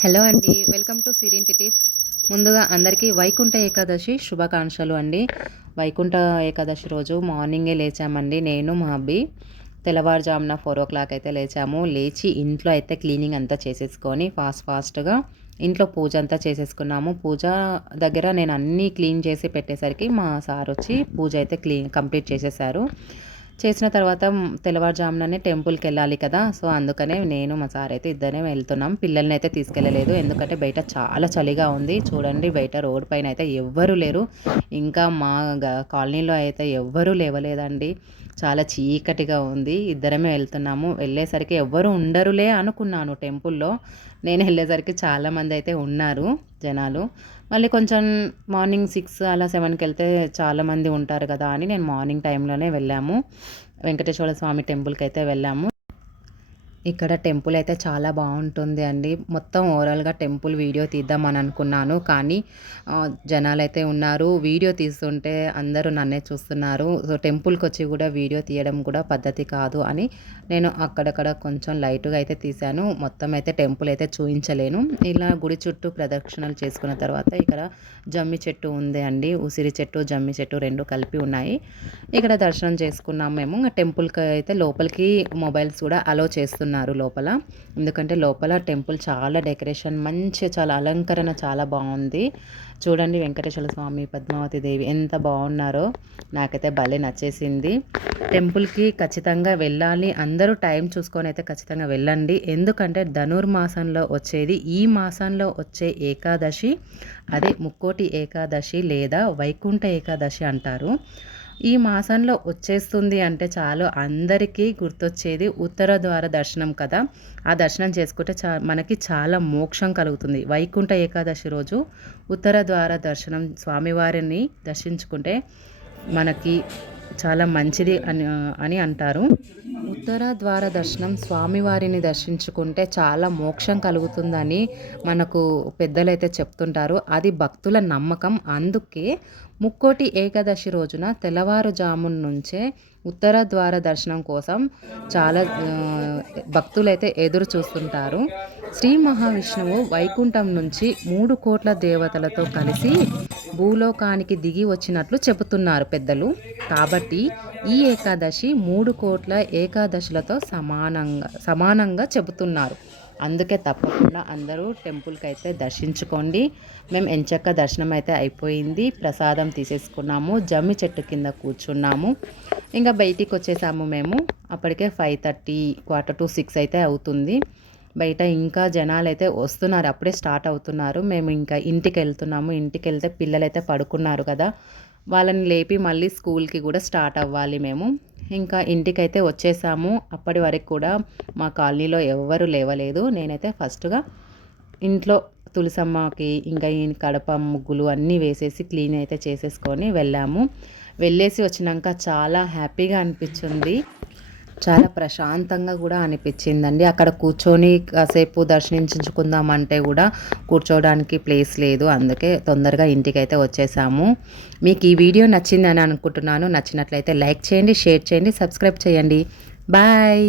Hello అండి, welcome to సిరింటి tips. ముందుగా అందరికీ వైకుంఠ ఏకాదశి శుభాకాంక్షలు అండి. వైకుంఠ ఏకాదశి రోజు మార్నింగే లేచామండి. నేను మా హబ్బీ తెల్లవారుజామున 4 o'clock అయితే లేచాము. లేచి ఇంట్లో అయితే క్లీనింగ్ అంతా చేసేసుకొని ఫాస్ట్గా ఇంట్లో పూజ అంతా చేసేసుకున్నాము. పూజ దగ్గర నేను అన్నీ క్లీన్ చేసి పెట్టేసరికి మా సార్ వచ్చి పూజ అయితే కంప్లీట్ చేసేసారు. చేసిన తర్వాత తెల్లవారుజాముననే టెంపుల్‌కెళ్ళాలి కదా! సో, అందుకనే నేను మా సార్ అయితే ఇద్దరమే వెళ్తున్నాం. పిల్లల్ని అయితే తీసుకెళ్ళలేదు. ఎందుకంటే బయట చాలా చలిగా ఉంది. చూడండి, బయట రోడ్ పైన అయితే ఎవ్వరూ లేరు. ఇంకా మా కాలనీలో అయితే ఎవ్వరూ లేవలేదండి. చాలా చీకటిగా ఉంది. ఇద్దరమే వెళ్తున్నాము. వెళ్ళేసరికి ఎవ్వరు ఉండరులే అనుకున్నాను టెంపుల్‌లో. నేను వెళ్ళేసరికి చాలామంది అయితే ఉన్నారు జనాలు. మళ్ళీ కొంచెం మార్నింగ్ 6 అలా 7కి వెళ్తే చాలామంది ఉంటారు కదా అని నేను మార్నింగ్ టైంలోనే వెళ్ళాము. వెంకటేశ్వర స్వామి టెంపుల్‌కైతే వెళ్ళాము. ఇక్కడ టెంపుల్ అయితే చాలా బాగుంటుంది అండి. మొత్తం ఓవరాల్‌గా టెంపుల్ వీడియో తీద్దామని అనుకున్నాను. కానీ జనాలైతే ఉన్నారు. వీడియో తీస్తుంటే అందరూ నన్నే చూస్తున్నారు. సో, టెంపుల్‌కొచ్చి కూడా వీడియో తీయడం కూడా పద్ధతి కాదు అని నేను అక్కడక్కడ కొంచెం లైట్‌గా అయితే తీశాను. మొత్తం అయితే టెంపుల్ అయితే చూయించలేను. ఇలా గుడి చుట్టూ ప్రదక్షిణలు చేసుకున్న తర్వాత ఇక్కడ జమ్మి చెట్టు ఉంది అండి. ఉసిరి చెట్టు, జమ్మి చెట్టు 2 కలిపి ఉన్నాయి. ఇక్కడ దర్శనం చేసుకున్నాం మేము. టెంపుల్‌కి అయితే లోపలికి మొబైల్స్ కూడా అలో చేస్తున్నారు లోపల. ఎందుకంటే లోపల టెంపుల్ చాలా డెకరేషన్ చాలా అలంకరణ చాలా బాగుంది. చూడండి, వెంకటేశ్వర స్వామి, పద్మావతి దేవి ఎంత బాగున్నారో. నాకైతే భలే నచ్చేసింది. టెంపుల్‌కి ఖచ్చితంగా వెళ్ళాలి. అందరూ టైం చూసుకొని అయితే ఖచ్చితంగా వెళ్ళండి. ఎందుకంటే ధనుర్మాసంలో వచ్చేది ఈ మాసంలో వచ్చే ఏకాదశి, అదే ముక్కోటి ఏకాదశి లేదా వైకుంఠ ఏకాదశి అంటారు. ఈ మాసంలో వచ్చేస్తుంది అంటే చాలు అందరికీ గుర్తొచ్చేది ఉత్తర ద్వార దర్శనం కదా! ఆ దర్శనం చేసుకుంటే మనకి చాలా మోక్షం కలుగుతుంది. వైకుంఠ ఏకాదశి రోజు ఉత్తర ద్వార దర్శనం స్వామివారిని దర్శించుకుంటే మనకి చాలా మంచిది అని అంటారు. ఉత్తర ద్వార దర్శనం స్వామివారిని దర్శించుకుంటే చాలా మోక్షం కలుగుతుందని మనకు పెద్దలైతే చెప్తుంటారు. అది భక్తుల నమ్మకం. అందుకే ముక్కోటి ఏకాదశి రోజున తెల్లవారుజామున నుంచే ఉత్తర ద్వార దర్శనం కోసం చాలా భక్తులైతే ఎదురు చూస్తుంటారు. శ్రీ మహావిష్ణువు వైకుంఠం నుంచి 3 కోట్ల దేవతలతో కలిసి భూలోకానికి దిగి వచ్చినట్లు చెబుతున్నారు పెద్దలు. కాబట్టి ఈ ఏకాదశి 3 కోట్ల ఏకాదశులతో సమానంగా చెబుతున్నారు. అందుకే తప్పకుండా అందరూ టెంపుల్కి అయితే దర్శించుకోండి. మేము ఎంచక్క దర్శనం అయితే అయిపోయింది. ప్రసాదం తీసేసుకున్నాము. జమ్మి చెట్టు కింద కూర్చున్నాము. ఇంకా బయటికి వచ్చేసాము మేము. అప్పటికే 5:30, 5:45 అయితే అవుతుంది. బయట ఇంకా జనాలు అయితే వస్తున్నారు. అప్పుడే స్టార్ట్ అవుతున్నారు. మేము ఇంకా ఇంటికి వెళ్తున్నాము. ఇంటికి వెళ్తే పిల్లలైతే పడుకున్నారు కదా, వాళ్ళని లేపి మళ్ళీ స్కూల్కి కూడా స్టార్ట్ అవ్వాలి మేము. ఇంకా ఇంటికైతే వచ్చేసాము. అప్పటి వరకు కూడా మా కాలనీలో ఎవ్వరూ లేవలేదు. నేనైతే ఫస్ట్గా ఇంట్లో తులసమ్మకి ఇంకా ఈ కడప ముగ్గులు అన్నీ వేసేసి క్లీన్ అయితే చేసేసుకొని వెళ్ళాము. వెళ్ళేసి వచ్చినాక చాలా హ్యాపీగా అనిపించింది. చాలా ప్రశాంతంగా కూడా అనిపించిందండి. అక్కడ కూర్చొని కాసేపు దర్శించుకుందామంటే కూడా కూర్చోవడానికి ప్లేస్ లేదు. అందుకే తొందరగా ఇంటికైతే వచ్చేసాము. మీకు ఈ వీడియో నచ్చిందని అనుకుంటున్నాను. నచ్చినట్లయితే లైక్ చేయండి, షేర్ చేయండి, సబ్స్క్రైబ్ చేయండి. బాయ్.